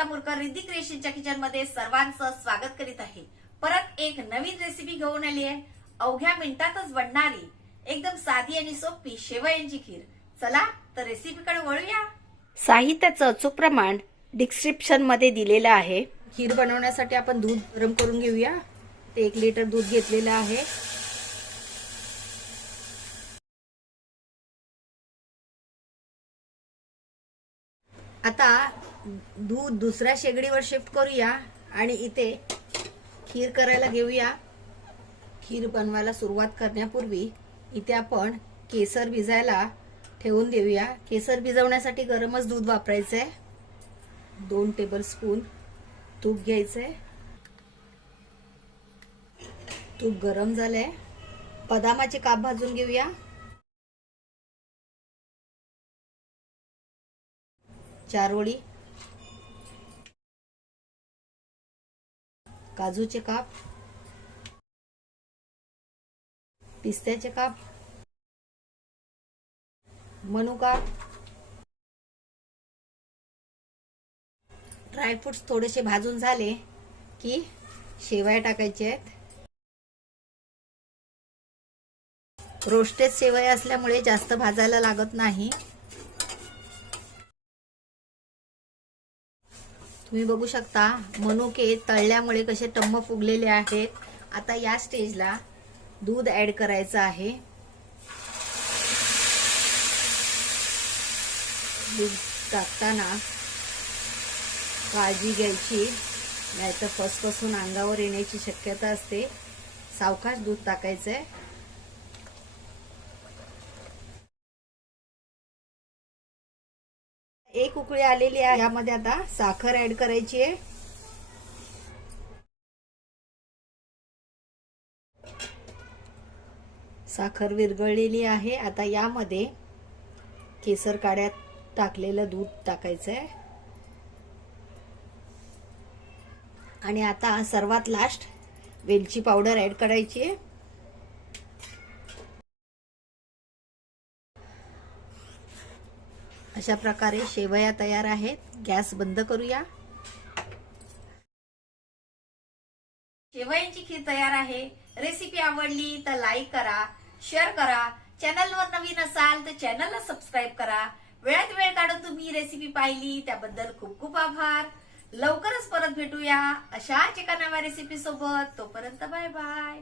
सविता मुरकर रिद्धी क्रिएशनच्या किचनमध्ये सर्वांचं स्वागत करीत आहे. परत एक नवीन रेसिपी घेऊन आली आहे. अवघ्या मिनिटातच बनणारी एकदम साधी आणि सोपी शेवयांची खीर. चला तर रेसिपीकडे वळूया. साहित्याचं अचूक प्रमाण डिस्क्रिप्शनमध्ये दिलेलं आहे. खीर बनवण्यासाठी आपण दूध गरम करून घेऊया. ते एक लिटर दूध घेतलेलं आहे. आता दूध दुसऱ्या शेगडीवर शिफ्ट करूया आणि इथे खीर करायला घेऊया. खीर बनवायला सुरुवात करण्यापूर्वी इथे आपण केसर भिजायला ठेवून देऊया. केसर भिजवण्यासाठी गरमच दूध वापरायचं आहे दोन टेबल स्पून तूप घ्यायचंय. तूप गरम झालंय. बदामाचे काप भाजून घेऊया. चार काजूचे काप पिस्त्याचे काप मनुका ड्रायफ्रुट्स थोडेसे भाजून झाले की शेवया टाकायचे आहेत. रोस्टेड शेवया असल्यामुळे जास्त भाजायला लागत नाही. तुम्ही बघू शकता मनुके तळल्यामुळे कसे टम्म फुगलेले आहेत. आता या स्टेजला दूध ॲड करायचं आहे. दूध टाकताना काळजी घ्यायची नाहीतर फसफसून अंगावर येण्याची शक्यता असते. सावकाश दूध टाकायचं आहे एक उकळी आलेली आहे. यामध्ये आता साखर ऍड करायची आहे. साखर विरघळलेली आहे. आता यामध्ये केसर काड्यात टाकलेलं दूध टाकायचं आहे आणि आता सर्वात लास्ट वेलची पावडर ऍड करायची आहे. अशा प्रकारे शेवया तयार आहेत. गॅस बंद करूया. शेवयांची खीर तयार आहे. रेसिपी आवडली तर लाईक करा शेअर करा. चॅनलवर नवीन असाल तर चॅनलला सबस्क्राईब करा. वेळात वेळ काढून तुम्ही रेसिपी पाहिली त्याबद्दल खूप खूप आभार. लवकरच परत भेटूया अशाच एका नव्या रेसिपी सोबत. तोपर्यंत बाय बाय